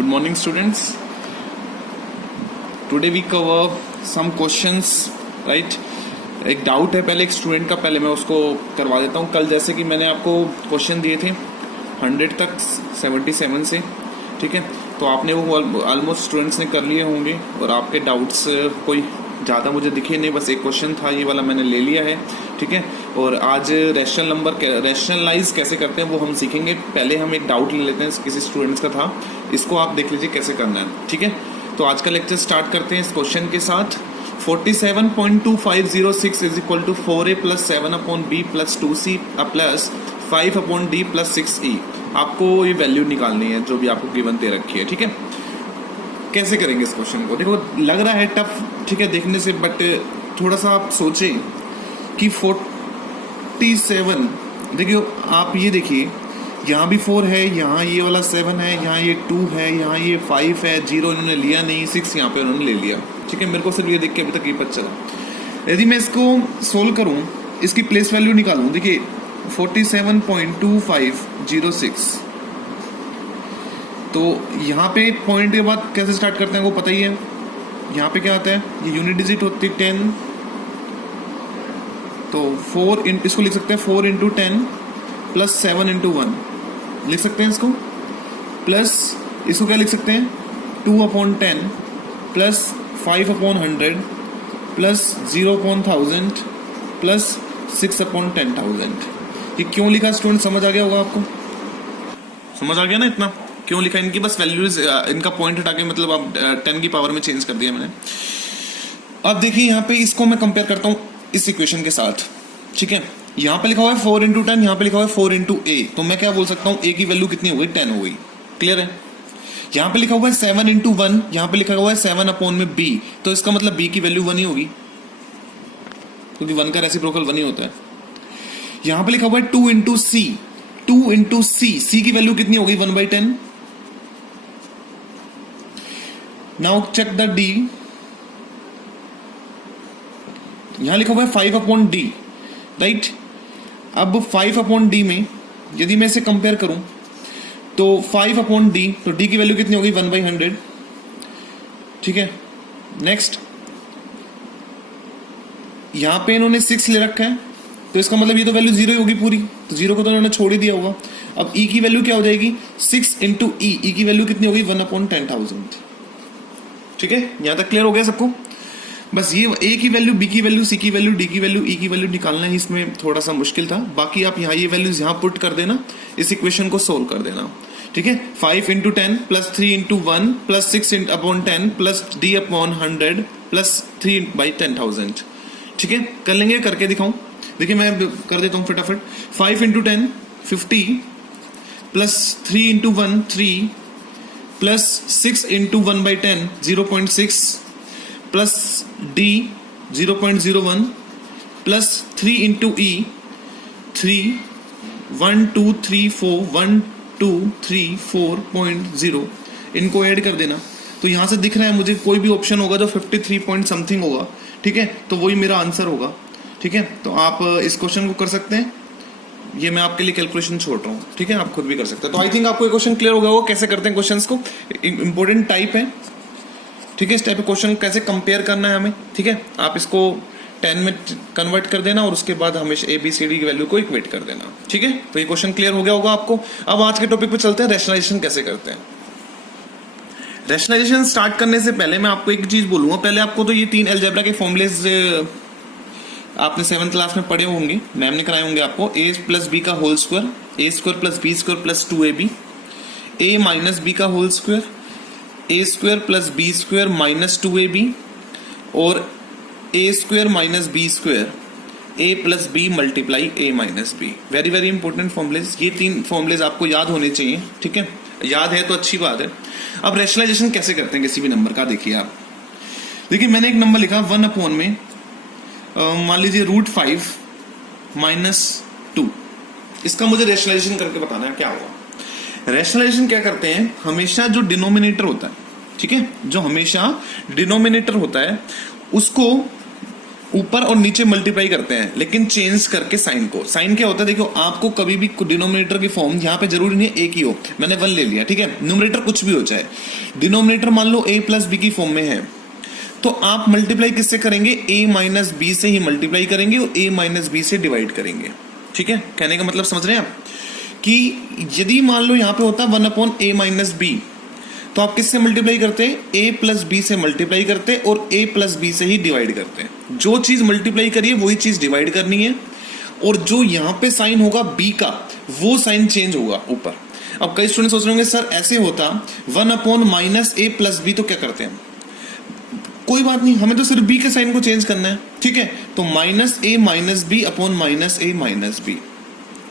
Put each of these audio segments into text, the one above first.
Good morning, students. Today we cover some questions, right? एक doubt है पहले एक स्टूडेंट का, पहले मैं उसको करवा देता हूँ. कल जैसे कि मैंने आपको क्वेश्चन दिए थे 100 तक 77 से, ठीक है, तो आपने वो ऑलमोस्ट स्टूडेंट्स ने कर लिए होंगे और आपके डाउट्स कोई ज़्यादा मुझे दिखे नहीं, बस एक क्वेश्चन था, ये वाला मैंने ले लिया है, ठीक है. और आज रैशनलाइज कैसे करते हैं वो हम सीखेंगे. पहले हम एक डाउट ले लेते हैं, किसी स्टूडेंट्स का था, इसको आप देख लीजिए कैसे करना है, ठीक है. तो आज का लेक्चर स्टार्ट करते हैं इस क्वेश्चन के साथ. 47.2506 is equal to 4a plus 7/b plus 2c plus 5/d plus 6e. आपको ये वैल्यू निकालनी है जो भी आपको गिवन दे रखी है, ठीक है. कैसे करेंगे इस क्वेश्चन को? देखो लग रहा है टफ, ठीक है, देखने से, बट थोड़ा सा आप सोचें कि 47, देखिए आप ये देखिए, यहाँ भी 4 है, यहाँ ये वाला 7 है, यहाँ ये 2 है, यहाँ ये 5 है, 0 इन्होंने लिया नहीं, 6 यहाँ पे उन्होंने ले लिया, ठीक है. मेरे को सिर्फ ये देख के अभी तक ये पता चला. यदि मैं इसको सोल्व करूँ, इसकी प्लेस वैल्यू निकालूँ, देखिए 47.2506, तो यहाँ पे पॉइंट के बाद कैसे स्टार्ट करते हैं वो पता ही है. यहाँ पे क्या आता है, ये यूनिट डिजिट होती है 10, तो 4 इसको लिख सकते हैं 4 इंटू 10 प्लस 7 इंटू 1 लिख सकते हैं इसको, प्लस इसको क्या लिख सकते हैं 2/10 प्लस 5/100 प्लस 0/1000 प्लस 6/10,000. ये क्यों लिखा स्टूडेंट, समझ आ गया होगा आपको? समझ आ गया ना इतना क्यों लिखा? इनकी बस वैल्यूज, इनका पॉइंट हटा के मतलब अब 10 की पावर में चेंज कर दिया मैंने. अब देखिए यहाँ पे इसको मैं कंपेयर करता हूँ इस इक्वेशन के साथ, ठीक है. यहाँ पे लिखा हुआ है 4 इंटू 10, यहाँ पे लिखा हुआ है 4 इंटू a, तो मैं क्या बोल सकता हूँ, a की वैल्यू कितनी हो गई, 10 हो गई. क्लियर है. यहाँ पे लिखा हुआ है 7 इंटू 1, यहाँ पे लिखा हुआ है 7/b, तो इसका मतलब b की वैल्यू 1 ही होगी, क्योंकि 1 का रेसिप्रोकल 1 ही होता है. यहाँ पे लिखा हुआ है 2 into c, 2 into c, c की वैल्यू कितनी होगी, 1/10. Now check the d. यहां लिखा हुआ है 5/d, राइट. अब 5/d में यदि मैं इसे कंपेयर करूं तो 5/d, तो d की वैल्यू कितनी होगी, 1/100, ठीक है. नेक्स्ट यहां पे इन्होंने 6 ले रखा है, तो इसका मतलब ये तो वैल्यू 0 ही होगी पूरी, तो 0 को तो उन्होंने छोड़ ही दिया होगा. अब e की वैल्यू क्या हो जाएगी, 6 इंटू e, e की वैल्यू कितनी होगी, 1/10,000. ठीक है, यहां तक क्लियर हो गया सबको? बस ये a की वैल्यू, b की वैल्यू, c की वैल्यू, d की वैल्यू, e की वैल्यू निकालना ही इसमें थोड़ा सा मुश्किल था. बाकी आप यहाँ ये वैल्यूज यहाँ पुट कर देना, इस इक्वेशन को सोल्व कर देना, ठीक है. 5 into 10 plus 3 into 1 plus 6/10 plus d/100 plus 3/10,000, ठीक है. कर लेंगे, करके दिखाऊं. देखिए मैं कर देता हूँ फटाफट. 5 into 10 50 plus 3 into 1 3 plus 6 into 1/10 0.6 plus d 0.01 plus 3 into e 3 1 2 3 4 1 2 3 4.0, इनको ऐड कर देना. तो यहाँ से दिख रहा है मुझे कोई भी ऑप्शन होगा जो 53 पॉइंट समथिंग होगा, ठीक है, तो वही मेरा आंसर होगा, ठीक है. तो आप इस क्वेश्चन को कर सकते हैं, ये मैं आपके लिए कैलकुलेशन छोड़ रहा हूँ, ठीक है, आप खुद भी कर सकते हैं. तो आई थिंक आपको ये क्वेश्चन क्लियर हो गया होगा कैसे करते हैं क्वेश्चंस को. इंपॉर्टेंट टाइप है, ठीक है. इस टाइप के क्वेश्चन कैसे कंपेयर करना है हमें, ठीक है. आप इसको 10 में कन्वर्ट कर देना और उसके बाद हमेशा ABCD की वैल्यू को इक्वेट कर देना, ठीक है. तो ये क्वेश्चन क्लियर हो गया होगा आपको. अब आज के टॉपिक पे चलते हैं, रैशनलाइजेशन कैसे करते हैं. रैशनलाइजेशन स्टार्ट करने से पहले मैं आपको एक चीज बोलूंगा. पहले आपको तो ये 3 अलजेब्रा के फॉर्मूलेज आपने 7th क्लास में पढ़े होंगे, मैम ने कराए होंगे आपको. a प्लस बी का whole square, a² plus b² plus 2ab, a minus B का whole square, a² plus b² minus 2ab, और a² minus b², a plus b multiply a minus b. Very very important formulas. ये 3 formulas आपको याद होने चाहिए, ठीक है. याद है तो अच्छी बात है. अब रैशनलाइजेशन कैसे करते हैं किसी भी नंबर का, देखिए आप. देखिए मैंने एक नंबर लिखा 1/, में मान लीजिए √5 माइनस 2. इसका मुझे रैशनलाइजेशन करके बताना है क्या होगा. रैशनलाइजेशन क्या करते हैं, हमेशा जो डिनोमिनेटर होता है, ठीक है, जो हमेशा डिनोमिनेटर होता है उसको ऊपर और नीचे मल्टीप्लाई करते हैं, लेकिन चेंज करके साइन को। साइन क्या होता है, देखो आपको कभी भी डिनोमिनेटर की फॉर्म यहाँ पे जरूरी नहीं है एक ही हो, मैंने 1 ले लिया, ठीक है, न्यूमरेटर कुछ भी हो जाए, डिनोमिनेटर मान लो a प्लस बी की फॉर्म में है, तो आप मल्टीप्लाई किससे करेंगे, a माइनस बी से ही मल्टीप्लाई करेंगे और a माइनस बी से डिवाइड करेंगे। ठीक है, कहने का मतलब समझ रहे हैं आप, कि यदि मान लो यहाँ पे होता 1 अपॉन a माइनस बी, तो आप किससे मल्टीप्लाई करते हैं, a प्लस बी से मल्टीप्लाई करते हैं और a प्लस बी से ही डिवाइड करते हैं। जो चीज मल्टीप्लाई करिए वही चीज डिवाइड करनी है, और जो यहाँ पे साइन होगा b का, वो साइन चेंज होगा ऊपर। अब कई स्टूडेंट सोच रहे होंगे सर ऐसे होता 1 upon minus a plus B, तो क्या करते हैं, कोई बात नहीं, हमें तो सिर्फ b के साइन को चेंज करना है। ठीक है, तो minus a minus B upon minus a minus B.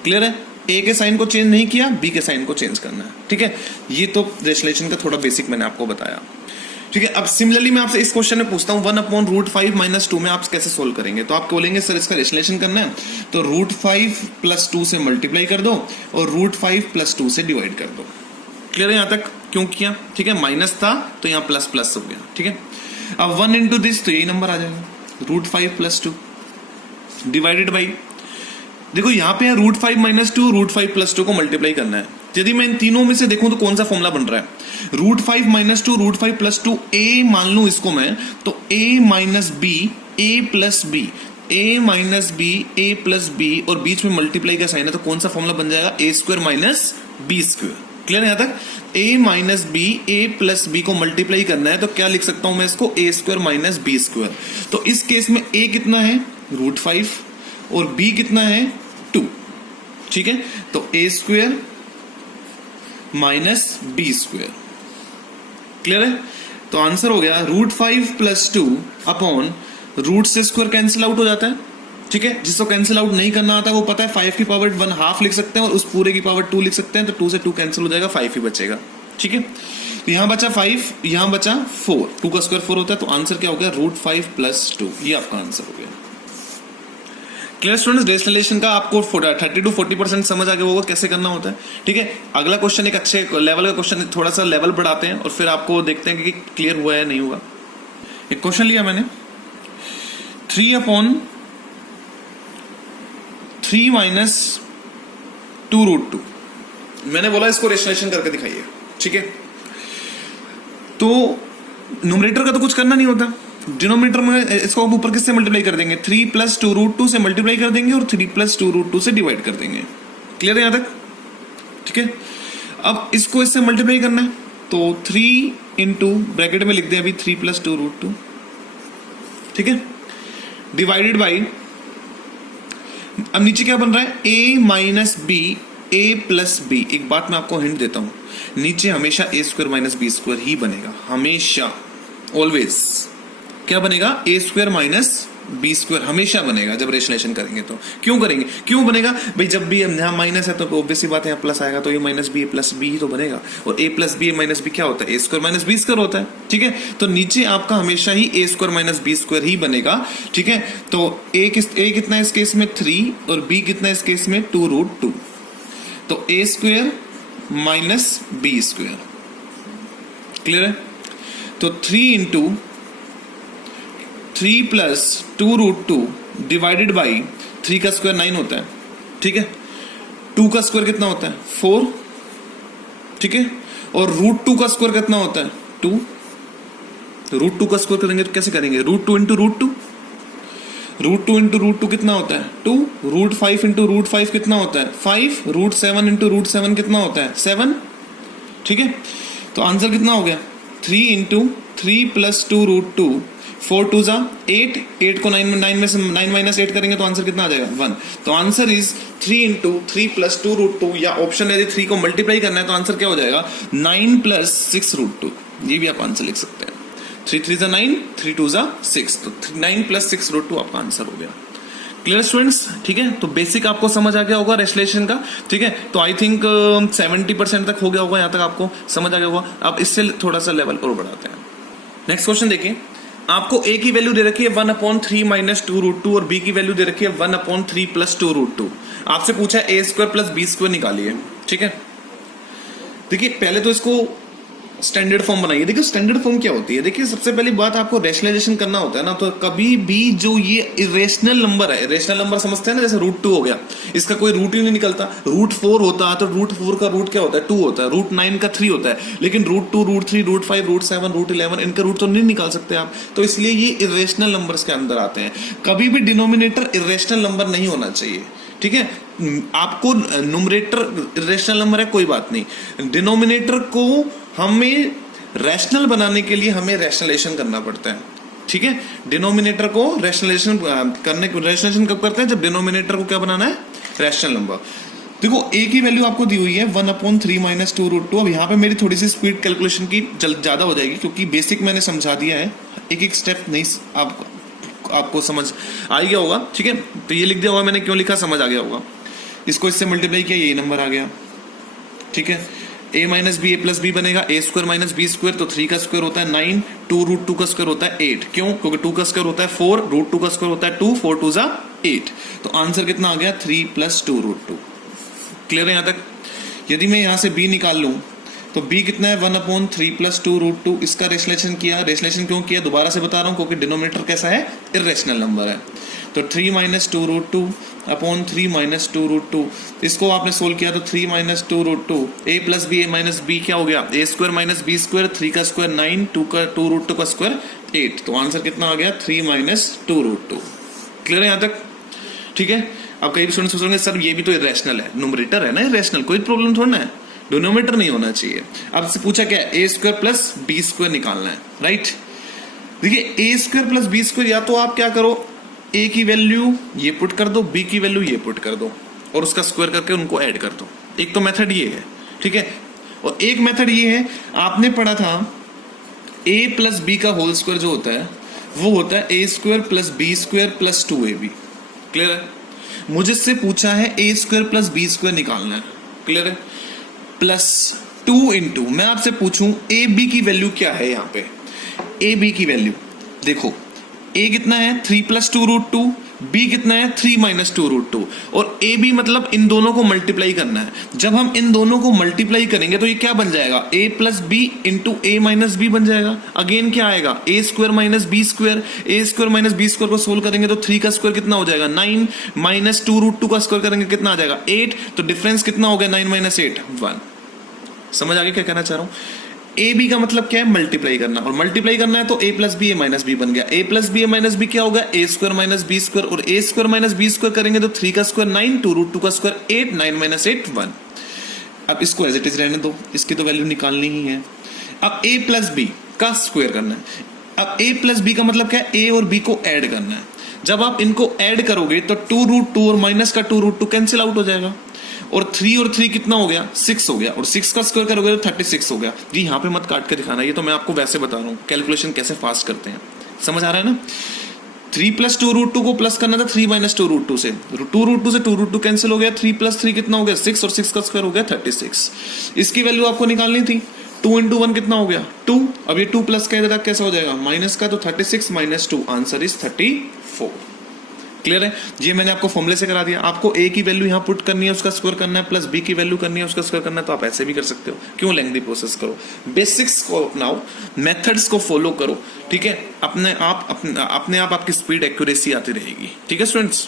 Clear है, a के साइन को चेंज नहीं किया, b के साइन को चेंज करना है। ठीक है, ये तो रेशनलेशन का थोड़ा बेसिक मैंने आपको बताया। ठीक है, अब सिमिलरली मैं आपसे इस क्वेश्चन में पूछता हूँ 1 अपॉन रूट 5 माइनस 2 में आप कैसे सोल्व करेंगे। तो आप बोलेंगे सर इसका रेशनलेशन करना है, तो रूट 5 प्लस 2 से मल्टीप्लाई कर दो और रूट 5 प्लस 2 से डिवाइड कर दो। क्लियर है यहाँ तक, क्यों किया, ठीक है, माइनस था तो यहाँ प्लस प्लस हो गया। ठीक है, अब 1 इंटू दिस, तो यही नंबर आ जाएगा, रूट 5 प्लस 2 डिवाइडेड बाई, देखो यहाँ पे है रूट 5 माइनस 2, रूट 5 प्लस 2 को मल्टीप्लाई करना है। यदि मैं इन तीनों में से देखूं तो कौन सा फॉर्मूला बन रहा है, root 5 minus 2 root 5 plus 2, A मान लूं इसको मैं, तो a minus B A plus B, A minus B A plus B, और बीच में मल्टीप्लाई का साइन है, तो कौन सा फॉर्मूला बन जाएगा, A square minus B square. Clear है यहाँ तक, a minus B A plus B को मल्टीप्लाई करना है, तो क्या लिख सकता हूं मैं इसको, a square minus B square. तो इस केस में a कितना है, रूट 5, और b कितना है, 2। ठीक है, तो a square minus B square. Clear है, तो आंसर हो गया रूट 5 प्लस 2 अपॉन रूट से स्क्वायर कैंसिल आउट हो जाता है। ठीक है, जिसको कैंसिल आउट नहीं करना आता वो पता है 5 की पावर 1 हाफ लिख सकते हैं और उस पूरे की पावर 2 लिख सकते हैं, तो 2 से 2 कैंसिल हो जाएगा, 5 ही बचेगा। ठीक है, तो यहां बचा 5, यहां बचा 4, 2 का स्क्वायर 4 होता है, तो आंसर क्या हो गया, रूट 5 प्लस 2, ये आपका आंसर हो गया। क्लियर स्टूडेंट्स, रेशनलेशन का आपको 30 to 40% समझ आ गया होगा कैसे करना होता है। ठीक है, अगला क्वेश्चन एक अच्छे लेवल का क्वेश्चन, थोड़ा सा लेवल बढ़ाते हैं और फिर आपको देखते हैं कि क्लियर हुआ है नहीं हुआ। एक क्वेश्चन लिया मैंने, 3 अपॉन 3 माइनस 2 रूट 2, मैंने बोला इसको रेशनलेशन करके दिखाइए। ठीक है, तो न्यूमरेटर का तो कुछ करना नहीं होता, डिनोमिनेटर में इसको ऊपर किससे मल्टीप्लाई कर देंगे, 3 प्लस 2 रूट 2 से मल्टीप्लाई कर देंगे और 3 प्लस 2 रूट 2 से डिवाइड कर देंगे। क्लियर है यहाँ तक, ठीक है। अब इसको इससे मल्टीप्लाई करना है, तो 3 इंटू ब्रैकेट में लिख दें अभी 3 प्लस 2 रूट 2, ठीक है, डिवाइडेड बाई, अब नीचे क्या बन रहा है, a minus B A plus B. एक बात मैं आपको हिंट देता हूं, नीचे हमेशा a square minus B square ही बनेगा, हमेशा, ऑलवेज। क्या बनेगा, a square minus B square हमेशा बनेगा जब रेशनलेशन करेंगे। तो क्यों करेंगे, क्यों बनेगा भाई, जब भी यहाँ माइनस है तो ऑब्वियस सी बात है यहाँ प्लस आएगा, तो a minus B plus B ही तो बनेगा, और a plus B minus B क्या होता है, a square minus B square होता है। ठीक है, तो नीचे आपका हमेशा ही a square minus B square ही बनेगा। ठीक है, तो a कितना है इस केस में 3 और b कितना है इस केस में 2 रूट 2, तो a square minus B square. Clear है, तो 3 into 3 plus 2 root 2 divided by 3 का स्क्वायर 9 होता है। ठीक है, 2 का स्क्वायर कितना होता है 4, ठीक है, और रूट 2 का स्क्वायर कितना होता है 2, रूट 2 का स्क्वायर करेंगे तो कैसे करेंगे, root 2 into root 2, root 2 into root 2 कितना होता है 2, रूट 5 इंटू रूट 5 कितना होता है 5, रूट 7 इंटू रूट 7 कितना होता है 7। ठीक है, तो आंसर कितना हो गया 3 इंटू 3 प्लस 2 रूट 2, 4 2 जा 8, 8 को 9 में से 9 माइनस 8 करेंगे तो आंसर कितना आ जाएगा 1। तो answer is 3 into 3 plus 2 root 2, या ऑप्शन यदि 3 को मल्टीप्लाई करना है तो आंसर क्या हो जाएगा 9 प्लस 6 रूट 2, ये भी आप आंसर लिख सकते हैं। 3 3 जा 9, 3 2 जा 6, तो 9 प्लस 6 रूट 2 आपका आंसर हो गया। क्लियर स्टूडेंट्स, ठीक है, तो बेसिक आपको समझ आ गया होगा रेशनलेशन का। ठीक है, तो आई थिंक 70% तक हो गया होगा, यहाँ तक आपको समझ आ गया होगा। अब इससे थोड़ा सा लेवल और बढ़ाते हैं। नेक्स्ट क्वेश्चन देखिए, आपको a की वैल्यू दे रखी है 1/3 माइनस 2 रूट 2 और b की वैल्यू दे रखी है 1/3 प्लस 2 रूट 2। आपसे पूछा है a square plus B square निकालिए। ठीक है, देखिए पहले तो इसको स्टैंडर्ड फॉर्म बनाइए। देखिए स्टैंडर्ड फॉर्म क्या होती है, देखिए सबसे पहली बात आपको रैशनलाइजेशन करना होता है ना, तो कभी भी जो ये इरेशनल नंबर है, इरेशनल नंबर समझते हैं ना, जैसे √2 हो गया, इसका कोई रूट ही नहीं निकलता। √4 होता है तो √4 का रूट क्या होता है, 2 होता है। √9 का 3 होता है, लेकिन √2, √3, √5, √7, √11 इनका रूट तो नहीं निकाल सकते आप, तो इसलिए ये इरेशनल नंबर्स के अंदर आते हैं। कभी भी डिनोमिनेटर इरेशनल नंबर नहीं होना चाहिए, ठीक है। आपको नुमरेटर इरेशनल नंबर है कोई बात नहीं, डिनोमिनेटर को हमें रैशनल बनाने के लिए हमें रैशनलाइजेशन करना पड़ता है, ठीक है। डिनोमिनेटर को रैशनलाइजेशन रैशनलाइजेशन कब करते हैं, जब डिनोमिनेटर को क्या बनाना है, रैशनल नंबर। देखो a की वैल्यू आपको दी हुई है 1/3 - 2√2। अब यहाँ पे मेरी थोड़ी सी स्पीड कैलकुलेशन की ज्यादा हो जाएगी, क्योंकि बेसिक मैंने समझा दिया है, एक एक स्टेप नहीं आपको समझ आ गया होगा, ठीक है। तो ये लिख दिया होगा मैंने, क्यों लिखा समझ आ गया होगा। इसको इससे मल्टीप्लाई किया, यही नंबर आ गया, ठीक है। a - b a + b बनेगा, a² - b², तो 3 का स्क्वायर होता है 9, 2√2 का स्क्वायर होता है 8। क्यों, क्योंकि 2 का स्क्वायर होता है 4, √2 का स्क्वायर होता है 2, 4 2 = 8। तो आंसर कितना आ गया, 3 + 2√2। क्लियर है यहाँ तक। यदि मैं यहाँ से b निकाल लूँ तो b कितना है, 1/3 + 2√2। इसका रेशनलाइजेशन किया, रेशनलाइजेशन क्यों किया दोबारा से बता रहा हूँ, क्योंकि डिनोमिनेटर कैसा है, इरेशनल नंबर है। तो 3 - 2√2/3 - 2√2, इसको आपने सोल्व किया तो 3 - 2√2, a + b a - b क्या हो गया, a² - b², 3 का स्क्वायर 9, 2√2 का स्क्वायर 8। तो आंसर कितना आ गया, 3 - 2√2। क्लियर है यहाँ तक, ठीक है। अब कई स्टूडेंट्स सोचेंगे सर ये भी तो इरेशनल है, न्यूमरेटर है ना इरेशनल, कोई प्रॉब्लम थोड़ा ना है, डिनोमिनेटर नहीं होना चाहिए। अब से पूछा क्या है, a² + b² निकालना है, राइट। देखिए a² + b², या तो आप क्या करो, a की वैल्यू ये पुट कर दो, b की वैल्यू ये पुट कर दो, और उसका स्क्वायर करके उनको ऐड कर दो। एक तो मेथड ये है, ठीक है। और एक मेथड ये है, आपने पढ़ा था a + b का होल स्क्वायर जो होता है वो होता है a² + b² + 2ab। क्लियर है। मुझसे पूछा है a² + b² निकालना है, क्लियर है। +2 इंटू, मैं आपसे पूछूं ए बी की वैल्यू क्या है, यहाँ पे ए बी की वैल्यू देखो, a कितना है 3 + 2√2, b कितना है 3 - 2√2, और ए बी मतलब इन दोनों को मल्टीप्लाई करना है। जब हम इन दोनों को मल्टीप्लाई करेंगे तो ये क्या बन जाएगा, a + b into a - b बन जाएगा। अगेन क्या आएगा, a² - b², a² - b² को सोल्व करेंगे तो 3 का स्क्वायर कितना हो जाएगा 9, - 2√2 का स्क्वायर करेंगे कितना आ जाएगा 8। तो डिफरेंस कितना हो गया, 9 - 8 1। समझ आ गया क्या कहना चाह रहा हूं। ए बी का मतलब क्या है, मल्टीप्लाई करना, और मल्टीप्लाई करना है तो a + b a - b बन गया। a + b a - b क्या होगा, a² - b², और a² - b² करेंगे तो 3 का स्क्वायर 9, 2√2 का स्क्वायर 8, 9 - 8 1। अब इसको एज इट इज रहने दो, इसकी तो वैल्यू निकालनी ही है। अब a + b का स्क्वायर करना है। अब a + b का मतलब क्या है, a और b को ऐड करना है। जब आप इनको ऐड करोगे तो 2√2 और माइनस का 2√2 कैंसिल आउट हो जाएगा, और 3 और 3 कितना हो गया, 6 हो गया, और 6 का स्क्वायर करोगे तो 36 हो गया। जी यहाँ पे मत काट के दिखाना, ये तो मैं आपको वैसे बता रहा हूँ कैलकुलेशन कैसे फास्ट करते हैं, समझ आ रहा है ना। 3 + 2√2 को प्लस करना था 3 - 2√2 से, 2√2 से 2√2 कैंसिल हो गया, 3 + 3 कितना हो गया 6, और 6 का स्क्वायर हो गया 36। इसकी वैल्यू आपको निकालनी थी, 2 × 1 कितना हो गया 2। अब ये 2 प्लस का इधर कैसा हो जाएगा माइनस का, तो 36 - 2 आंसर इज 34। क्लियर है। ये मैंने आपको फॉर्मूले से करा दिया। आपको a की वैल्यू यहाँ पुट करनी है, उसका स्क्वायर करना है, प्लस b की वैल्यू करनी है, उसका स्क्वायर करना है, तो आप ऐसे भी कर सकते हो। क्यों लेंथी प्रोसेस करो, बेसिक्स को अपनाओ, मेथड्स को फॉलो करो, ठीक है। अपने आप आपकी स्पीड एक्यूरेसी आती रहेगी, ठीक है स्टूडेंट्स।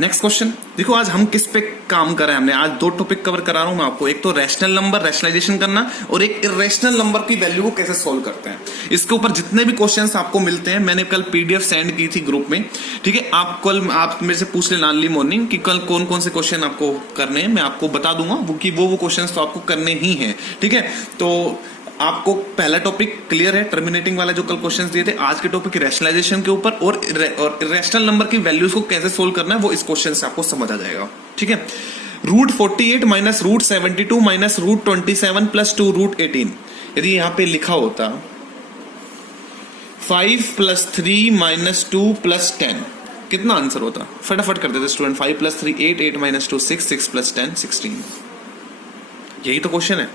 नेक्स्ट क्वेश्चन देखो, आज हम किस पे काम कर रहे हैं, हमने आज 2 टॉपिक कवर करा रहा हूं मैं आपको, एक तो रैशनल नंबर रैशनलाइजेशन करना, और एक इरेशनल नंबर की वैल्यू को कैसे सॉल्व करते हैं। इसके ऊपर जितने भी क्वेश्चंस आपको मिलते हैं, मैंने कल पीडीएफ सेंड की थी ग्रुप में, ठीक है। आप मेरे से पूछ लेना अर्ली मॉर्निंग कि कल कौन कौन से क्वेश्चन आपको करने हैं, मैं आपको बता दूंगा वो क्वेश्चन तो आपको करने ही हैं, ठीक है। तो आपको पहला टॉपिक क्लियर है, टर्मिनेटिंग वाला जो कल क्वेश्चंस दिए थे। आज के टॉपिक रैशनलाइजेशन के ऊपर और रैशनल नंबर की वैल्यूज को कैसे सोल्व करना है वो इस क्वेश्चन से आपको समझ आ जाएगा, ठीक है। √48 - √72 - √27 + 2 √18, यदि यहां पे लिखा होता 5 + 3 - 2 + 10, कितना आंसर होता, फटाफट कर देते स्टूडेंट। 5 + 3 8, 8 - 2 6, 6 + 10 16। यही तो क्वेश्चन है।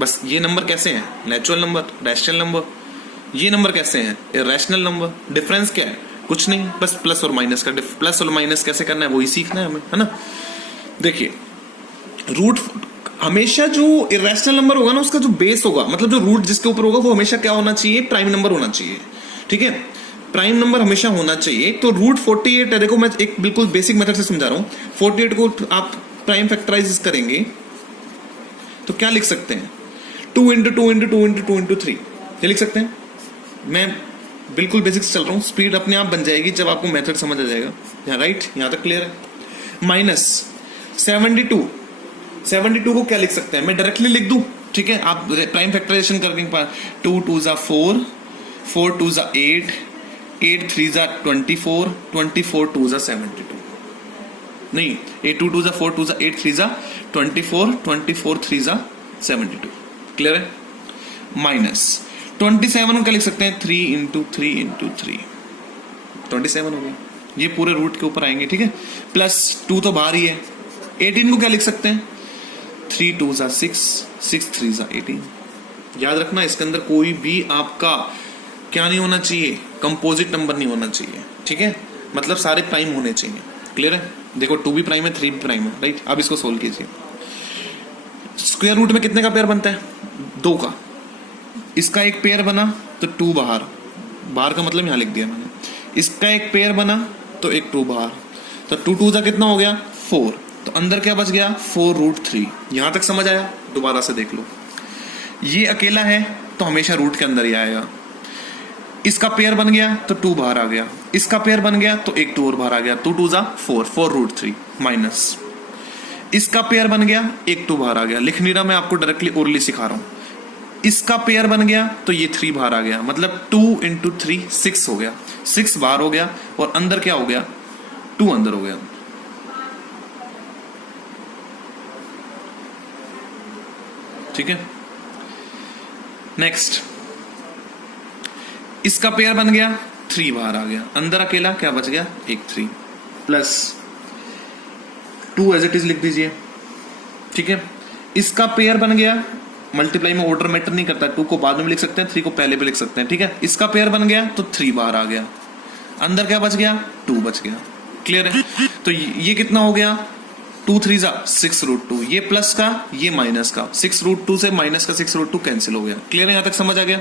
बस ये नंबर कैसे हैं, नेचुरल नंबर, रैशनल नंबर। ये नंबर कैसे हैं, इरेशनल नंबर। डिफरेंस क्या है, कुछ नहीं, बस प्लस और माइनस का, प्लस और माइनस कैसे करना है वही सीखना है हमें, है ना। देखिए हमेशा जो इरेशनल नंबर होगा ना उसका जो बेस होगा, मतलब जो रूट जिसके ऊपर होगा वो हमेशा क्या होना चाहिए, प्राइम नंबर होना चाहिए। ठीक है, प्राइम नंबर हमेशा होना चाहिए। तो रूट 48 है, देखो मैं एक बिल्कुल बेसिक मेथड से समझा रहा हूं। 48 को आप प्राइम फैक्टराइज करेंगे तो क्या लिख सकते हैं, 2 इंटू 2 इंटू 2 इंटू 2 इंटू 3, ये लिख सकते हैं। मैं बिल्कुल बेसिक से चल रहा हूं, स्पीड अपने आप बन जाएगी जब आपको मेथड समझ आ जाएगा। यहाँ राइट, यहाँ तक क्लियर है। माइनस 72 को क्या लिख सकते हैं, मैं डायरेक्टली लिख दूं, ठीक है, आप प्राइम फैक्टराइजेशन करके 2 2 ज़ा 4, 4 2 ज़ा 8, 8 3 ज़ा 24, 24 2 ज़ा 72, नहीं 8 2 2 ज़ा 4 2 ज़ा 8 3 ज़ा 24, 24 3 ज़ा 72, क्लियर है। माइनस 27 को क्या लिख सकते हैं, 3 इंटू 3 इंटू 3, 27 हो गया, ये पूरे रूट के ऊपर आएंगे। ठीक है, प्लस 2 तो बाहर ही है। 18 को क्या लिख सकते हैं, 3 2 ज़ा 6, 6 3 ज़ा 18। याद रखना इसके अंदर कोई भी आपका क्या नहीं होना चाहिए, कंपोजिट नंबर नहीं होना चाहिए। ठीक है, मतलब सारे प्राइम होने चाहिए। क्लियर है, देखो 2 भी प्राइम है, 3 भी प्राइम है, राइट। अब इसको सोल्व कीजिए। स्क्वायर रूट में कितने का पेयर बनता है, 2 का। इसका एक पेयर बना तो 2 बाहर, बाहर का मतलब यहां लिख दिया मैंने। इसका एक पेयर बना तो एक 2 बाहर, तो 2 2 ज़ा कितना हो गया, 4। तो अंदर क्या बच गया, 4 रूट 3। यहां तक समझ आया, दोबारा से देख लो। ये अकेला है तो हमेशा रूट के अंदर ही आएगा। इसका पेयर बन गया तो 2 बाहर आ गया, इसका पेयर बन गया तो एक 2 और बाहर आ गया, 2 2 ज़ा 4, 4 रूट 3। माइनस इसका पेयर बन गया, एक 2 बाहर आ गया, लिख नहीं रहा मैं, आपको डायरेक्टली ओरली सिखा रहा हूं। इसका पेयर बन गया तो ये 3 बाहर आ गया, मतलब 2 इंटू 3 6 हो गया, 6 बाहर हो गया और अंदर क्या हो गया, 2 अंदर हो गया। ठीक है, नेक्स्ट इसका पेयर बन गया, 3 बाहर आ गया, अंदर अकेला क्या बच गया, एक 3, प्लस 2 एज इट इज लिख दीजिए। ठीक है, इसका पेयर बन गया, मल्टीप्लाई में ऑर्डर मैटर नहीं करता, 2 को बाद में लिख सकते हैं, 3 को पहले भी लिख सकते हैं। ठीक है, इसका पेयर बन गया तो 3 बाहर आ गया, अंदर क्या बच गया, 2 बच गया। क्लियर है, तो ये कितना हो गया, 2 3 ज़ा 6 रूट 2, ये प्लस का ये माइनस का, 6 रूट 2 से माइनस का 6 रूट 2 कैंसिल हो गया। क्लियर है, यहां तक समझ आ गया।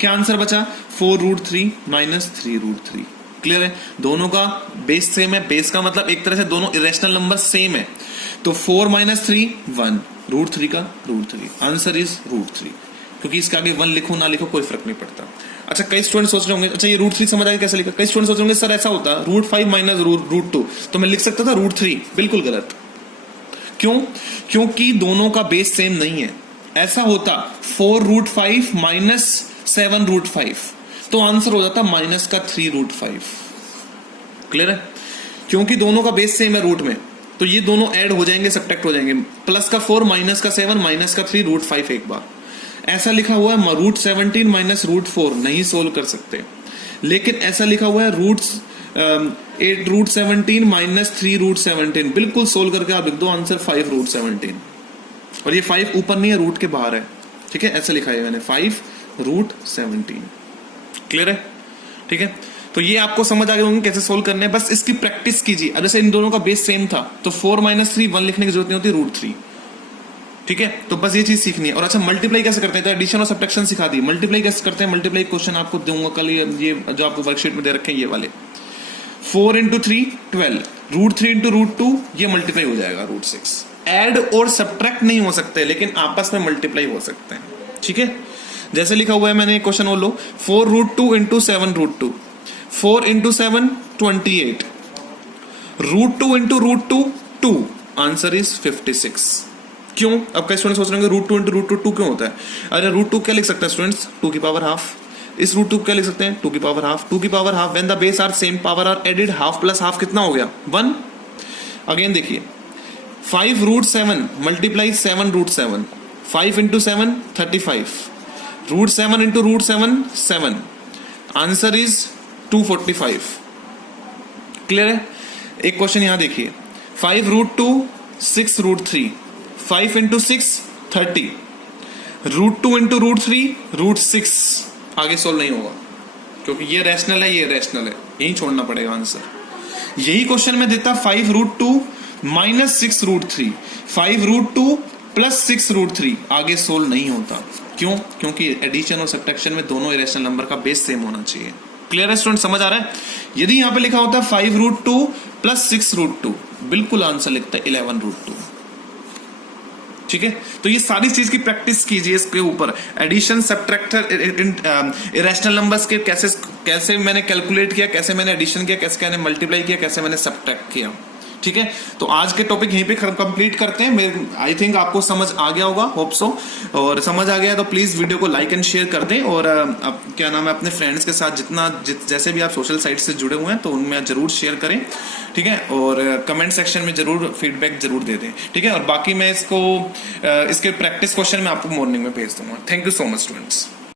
क्या आंसर बचा, 4 रूट 3 माइनस 3 रूट 3। क्लियर है, दोनों का बेस सेम है, बेस का मतलब एक तरह से दोनों इरेशनल नंबर सेम है। तो 4 माइनस 3 1, रूट 3 का रूट 3, आंसर इज रूट 3। क्योंकि इसके आगे 1 लिखो ना लिखो कोई फर्क नहीं पड़ता। अच्छा, कई स्टूडेंट सोच रहे होंगे, अच्छा ये रूट 3 समझ आया कैसे लिखा। कई स्टूडेंट सोच रहे होंगे सर ऐसा होता रूट 5 माइनस रूट 2, तो मैं लिख सकता था रूट 3। बिल्कुल गलत। क्यों, क्योंकि दोनों का बेस सेम नहीं है। ऐसा होता 4 रूट 5 माइनस 7 रूट 5, तो आंसर हो जाता माइनस का 3 रूट 5। क्लियर है, क्योंकि दोनों का बेस सेम है रूट में, तो ये दोनों ऐड हो जाएंगे, सब्ट्रैक्ट हो जाएंगे। प्लस का 4 माइनस का 7 माइनस का 3 रूट 5 एक बार। ऐसा लिखा हुआ है रूट 17 माइनस रूट 4, नहीं सोल्व कर सकते। लेकिन ऐसा लिखा हुआ है 8 रूट 17 माइनस 3 रूट 17, बिल्कुल सोल्व करके आप लिख दो आंसर 5 रूट 17। और ये 5 ऊपर नहीं है, रूट के बाहर है। ठीक है, ऐसा लिखा है मैंने 5 रूट 17। क्लियर है, ठीक है। तो ये आपको समझ आ गए होंगे कैसे सोल्व करने हैं, बस इसकी प्रैक्टिस कीजिए। अब जैसे इन दोनों का बेस सेम था तो 4 माइनस 3 1 लिखने की जरूरत नहीं होती, रूट 3। ठीक है, तो बस ये चीज सीखनी है। और अच्छा, मल्टीप्लाई कैसे करते हैं, तो एडिशन और सब्ट्रैक्शन सिखा दी। मल्टीप्लाई कैसे करते हैं, मल्टीप्लाई क्वेश्चन आपको दूंगा कल, ये जो आपको वर्कशीट में दे रखे हैं ये वाले। 4 इंटू 3 12, रूट 3 इंटू रूट 2, ये मल्टीप्लाई हो जाएगा रूट 6। ऐड और सब्ट्रैक्ट नहीं हो सकते, लेकिन आपस में मल्टीप्लाई हो सकते हैं। ठीक है, जैसे लिखा हुआ है मैंने क्वेश्चन बोल लो, 4 root 2 into 7 root 2, 4 into 7 28, root 2 into root 2 2, answer is 56। क्यों, अब कई स्टूडेंट सोच रहे होंगे रूट 2 इंटू रूट 2 2 क्यों होता है। अरे रूट 2 क्या लिख सकते हैं स्टूडेंट्स, 2 की पावर हाफ। इस रूट 2 क्या लिख सकते हैं, 2 की पावर हाफ। 2 की power half when the base are same power are added, half plus half कितना हो गया, 1। अगेन देखिए 5 root 7 multiply 7 root 7, 5 into 7 35, root 7 into root 7 7, answer is 245। Clear है। एक क्वेश्चन यहां देखिए, 5 root 2 6 root 3, 5 into 6 30, root 2 into root 3 root 6। आगे solve नहीं होगा क्योंकि ये रैशनल है, ये रैशनल है, यही छोड़ना पड़ेगा आंसर। यही क्वेश्चन में देता 5 रूट 2 माइनस 6 रूट 3, 5 रूट 2 +6√3 आगे सोल्व नहीं होता। क्यों? क्योंकि एडिशन और सब्ट्रैक्शन में दोनों इरेशनल नंबर का बेस सेम होना चाहिए। क्लियर है स्टूडेंट, समझ आ रहा है? यदि यहां पे लिखा होता 5√2 +6√2, बिल्कुल आंसर लिखता है 11√2। ठीक है, तो ये सारी चीज की प्रैक्टिस कीजिए इसके ऊपर। एडिशन, सब्ट्रैक्टर, इरेशनल नंबर्स के कैसे मैंने कैलकुलेट किया, कैसे मैंने एडिशन किया, कैसे मैंने मल्टीप्लाई किया, कैसे मैंने सब्ट्रैक्ट किया। ठीक है, तो आज के टॉपिक यहीं पे कंप्लीट करते हैं। आई थिंक आपको समझ आ गया होगा, होप सो। और समझ आ गया तो प्लीज वीडियो को लाइक एंड शेयर कर दें, और क्या नाम है, अपने फ्रेंड्स के साथ जैसे भी आप सोशल साइट से जुड़े हुए हैं तो उनमें जरूर शेयर करें। ठीक है, और कमेंट सेक्शन में जरूर फीडबैक जरूर दे दें। ठीक है, और बाकी मैं इसके प्रैक्टिस क्वेश्चन में आपको मॉर्निंग में भेज दूंगा। Thank you so much students.